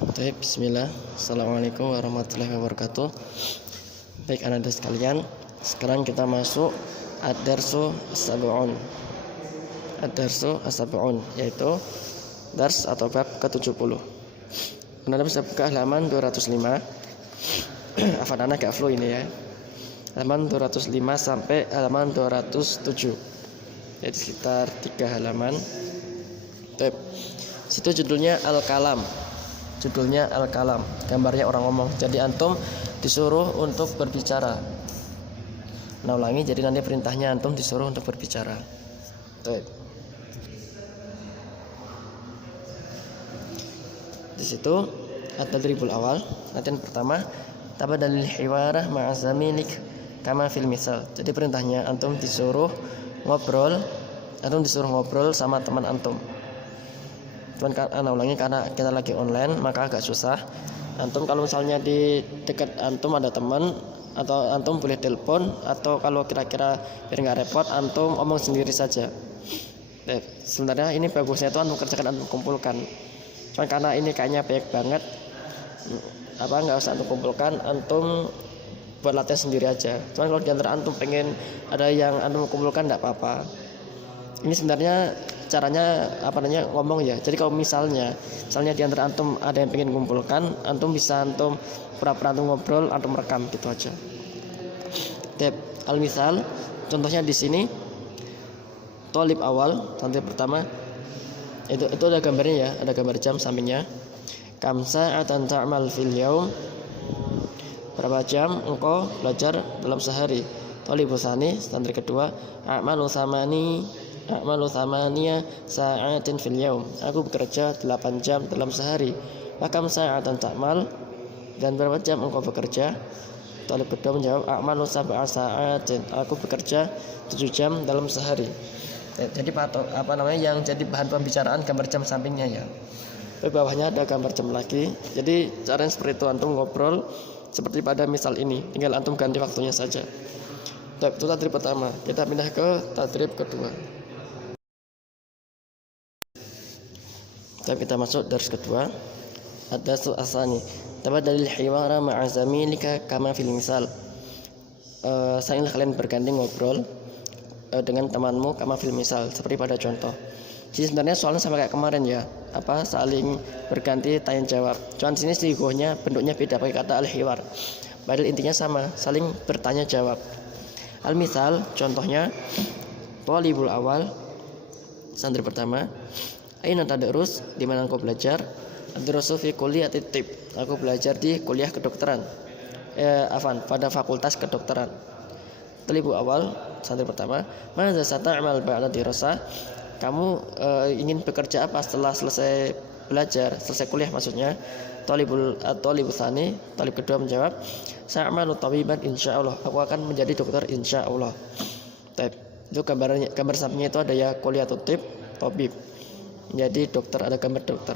Baik, bismillah. Assalamualaikum warahmatullahi wabarakatuh. Baik anak-anak sekalian, sekarang kita masuk ad-darsu as-sab'un. Ad-darsu as-sab'un yaitu dars atau bab ke-70. Anak-anak bisa buka halaman 205. Afan anak gak flu ini ya. Halaman 205 sampai halaman 207. Jadi sekitar 3 halaman. Baik. Situ judulnya Al-Kalam. Judulnya Al-Kalam, gambarnya orang ngomong. Jadi antum disuruh untuk berbicara. Nah, ulangi, jadi nanti perintahnya antum disuruh untuk berbicara. Baik. Di situ at-tadribul awal, latihan pertama, tabadalil hiwarah ma'a zamilik kama fil misal. Jadi perintahnya antum disuruh ngobrol sama teman antum. Cuman ulangi, karena kita lagi online maka agak susah. Antum kalau misalnya di dekat antum ada teman, atau antum boleh telepon, atau kalau kira-kira biar nggak repot antum omong sendiri saja. Sebenarnya ini bagusnya itu antum kerjakan, antum kumpulkan. Cuman karena ini kayaknya banyak banget, nggak usah antum kumpulkan, antum buat latihan sendiri aja. Cuman kalau di antara antum pengen ada yang antum kumpulkan, nggak apa-apa. Ini sebenarnya caranya ngomong ya. Jadi kalau misalnya di antara antum ada yang pengen kumpulkan, antum bisa antum pura-pura antum ngobrol, antum rekam gitu aja. Al-misal, contohnya di sini tolib awal, santri pertama. Itu ada gambarnya ya, ada gambar jam sampingnya. Kam sa'atan ta'mal fil yaum. Berapa jam engkau belajar dalam sehari? Tolib tsani, santri kedua. A'malu thamaniya sa'atin fil yaum. Aku bekerja 8 jam dalam sehari. Makam sa'atan ta'mal, dan berapa jam engkau bekerja? Tolib kedua menjawab, a'malu sab'a sa'atin. Aku bekerja 7 jam dalam sehari. Jadi yang jadi bahan pembicaraan gambar jam sampingnya ya. Di bawahnya ada gambar jam lagi. Jadi caranya seperti itu, antum ngobrol seperti pada misal ini, tinggal antum ganti waktunya saja. Itu tadrib pertama. Kita pindah ke tadrib kedua. Kita masuk dars kedua. Ad-darsu asani. Tabadalil hiwara ma'a zamilika kama fil misal. Saringlah kalian berganti ngobrol dengan temanmu kama fil misal, seperti pada contoh. Jadi sebenarnya soalnya sama kayak kemarin ya, saling berganti tanya jawab. Cuman sini sigohnya bentuknya beda pakai kata al-hiwar. Padahal intinya sama, saling bertanya jawab. Al-misal, contohnya thalibul awal, santri pertama. Aina tadrus, di mana engkau belajar? Adrusu fi kulliyati tib. Aku belajar di kuliah kedokteran. Pada fakultas kedokteran. Talibu awal, santri pertama. Madza sata'mal ba'da dirasah? Kamu ingin bekerja apa setelah selesai belajar, selesai kuliah maksudnya? Talibu tsani, talib kedua menjawab, sa'malu tabiban insyaallah. Aku akan menjadi dokter insyaallah. Itu gambar sampingnya itu ada ya, kuliatul tib, tabib. Jadi dokter, ada gambar dokter.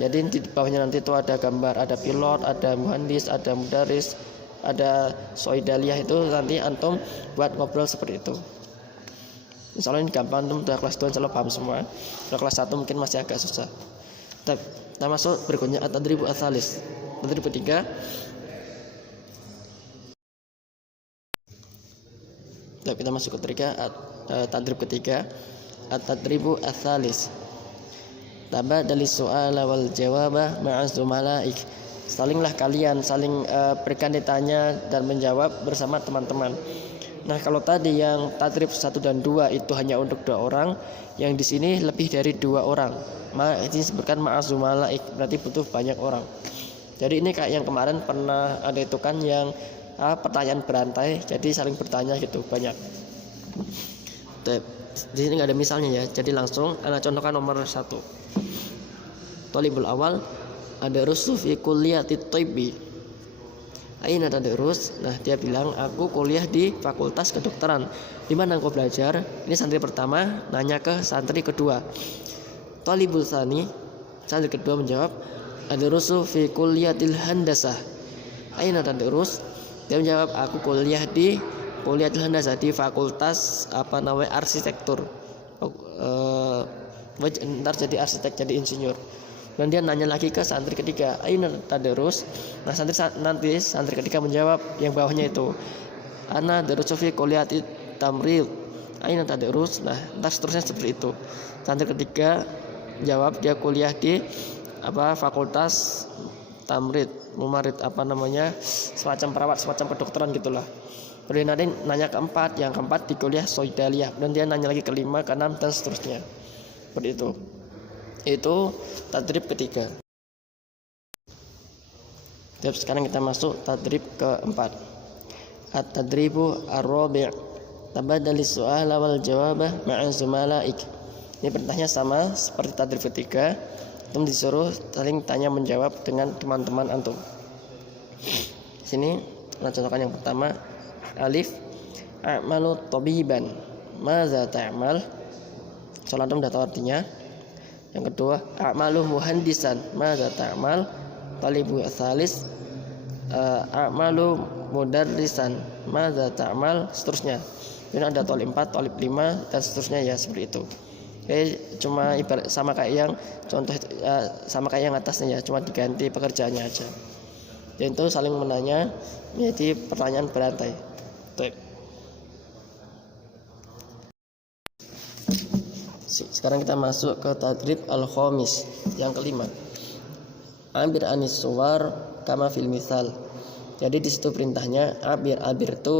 Jadi di bawahnya nanti itu ada gambar, ada pilot, ada muhandis, ada mudaris, ada soidaliyah. Itu nanti antum buat ngobrol seperti itu. Misalnya ini gampang, antum udah kelas 2 insyaallah paham semua. Udah kelas 1 mungkin masih agak susah. Kita masuk berikutnya at-tadribu ats-tsalis. Tadrib ketiga. Kita masuk ke tadrib ketiga. At-tadribu ats-tsalis. Tabadalis su'ala wal jawaba ma'a zumalaik. Salinglah kalian saling berganti tanya dan menjawab bersama teman-teman. Nah, kalau tadi yang tadrib 1 dan 2 itu hanya untuk 2 orang, yang di sini lebih dari 2 orang. Ini disebutkan ma'a zumalaik, berarti butuh banyak orang. Jadi ini kayak yang kemarin pernah ada itu kan, yang pertanyaan berantai, jadi saling bertanya gitu banyak. Di sini nggak ada misalnya ya, jadi langsung ana contohkan nomor 1. Thalibul awal, ada rusu fi kulliyati thibbi. Aina tadrus? Nah, dia bilang aku kuliah di fakultas kedokteran. Di mana engkau belajar? Ini santri pertama nanya ke santri kedua. Thalibul tsani, santri kedua menjawab, ada rusu fi kulliyatil handasah. Aina tadrus? Dia menjawab aku kuliah di kuliatil handasah, di fakultas arsitektur. Ntar jadi arsitek, jadi insinyur. Dan dia nanya lagi ke santri ketiga, aina tadarus. Nah nanti santri ketiga menjawab yang bawahnya itu, ana darusu fi kulliyati tamrid. Aina tadarus. Nah entar seterusnya seperti itu. Santri ketiga jawab dia kuliah di fakultas tamrid, mumarid semacam perawat, semacam kedokteran gitulah. Kemudian nanti nanya keempat, yang keempat di kuliah Soidaliyah, dan dia nanya lagi kelima, keenam dan seterusnya. Seperti itu. Itu tadrib ketiga. Sekarang kita masuk tadrib keempat. At-tadribu ar-rabi', tabadali su'ala wal jawabah ma'a zumalaik. Ini perintahnya sama seperti tadrib ketiga. Antum disuruh saling tanya menjawab dengan teman-teman antum. Sini contohkan yang pertama. Alif, a'malu tabiban, maza ta'mal. Soal antum udah tahu artinya. Yang kedua, a'malu muhandisan, maza ta'mal. Talibu tsalis, a'malu mudarrisan, maza ta'mal. Seterusnya. Ini ada tolib 4, tolib 5 dan seterusnya ya seperti itu. Cuma ibarat sama kayak yang contoh sama kayak yang atasnya ya, cuma diganti pekerjaannya aja. Dan itu saling menanya menjadi pertanyaan berantai. Sekarang kita masuk ke tadrib al-khamis, yang kelima. Abir anis suwar kama fil misal. Jadi di situ perintahnya abir itu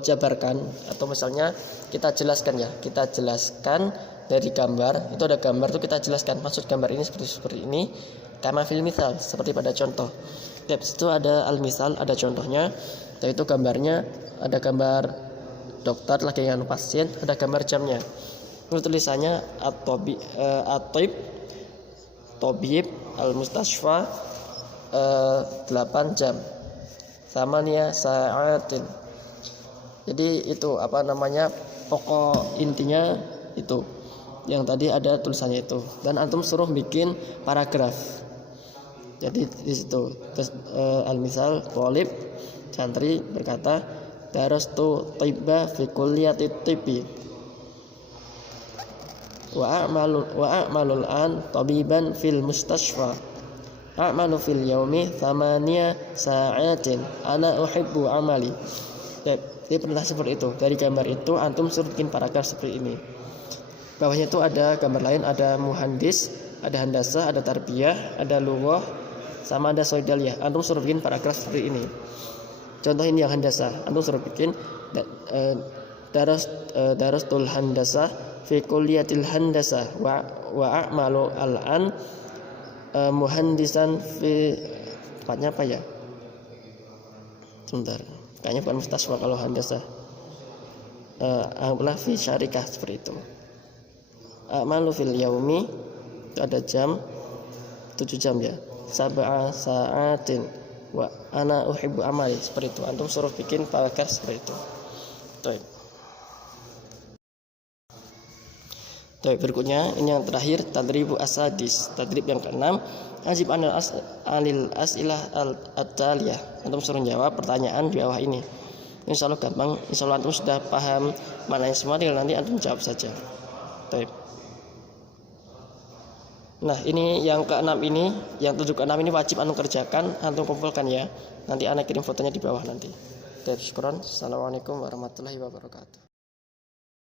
jabarkan, atau misalnya kita jelaskan dari gambar. Itu ada gambar tuh kita jelaskan maksud gambar ini seperti ini. Kama fil misal, seperti pada contoh. Di situ ada al-misal, ada contohnya. Yaitu gambarnya ada gambar dokter lagi yang pasien, ada gambar jamnya. Tulisannya at-tabib al-mustashfa 8 jam samania sa'atin. Jadi itu pokok intinya itu yang tadi ada tulisannya itu, dan antum suruh bikin paragraf. Jadi di situ al-misal thalib santri berkata, darastu tibba fi kulliyati tibbi wa a'malul an tabiban fil mustashfa, a'malu fil yaumi 8 sa'atin, ana uhibbu amali. Jadi perintah seperti itu. Dari gambar itu antum suruh bikin paragraf seperti ini. Bawahnya itu ada gambar lain, ada muhandis, ada handasah, ada tarbiyah, ada lughah, sama ada soidaliyah. Antum suruh bikin paragraf seperti ini. Contoh ini yang handasah, antum suruh bikin darastul handasah fi kulliyatil handasah wa a'malu al-an muhandisan fi, tepatnya apa ya? Sebentar, kayaknya bukan mustaswa kalau handasah. Anggaplah fi syarikah, seperti itu. A'malu fil yaumi, itu ada jam 7 jam ya. 7 sa'atin wa ana uhibbu amali, seperti itu. Antum suruh bikin paragraf seperti itu. Berikutnya ini yang terakhir, tadribu asadis, tadrib yang keenam. Ajib anil as'ilah at-taliyah. Antum suruh jawab pertanyaan di bawah ini. Insyaallah gampang. Insyaallah antum sudah paham maknanya semua, tinggal nanti antum jawab saja. Nah, ini yang keenam ini, yang 7 ke 6 ini wajib antum kerjakan, antum kumpulkan ya. Nanti anak kirim fotonya di bawah nanti. Syukran. Assalamualaikum warahmatullahi wabarakatuh.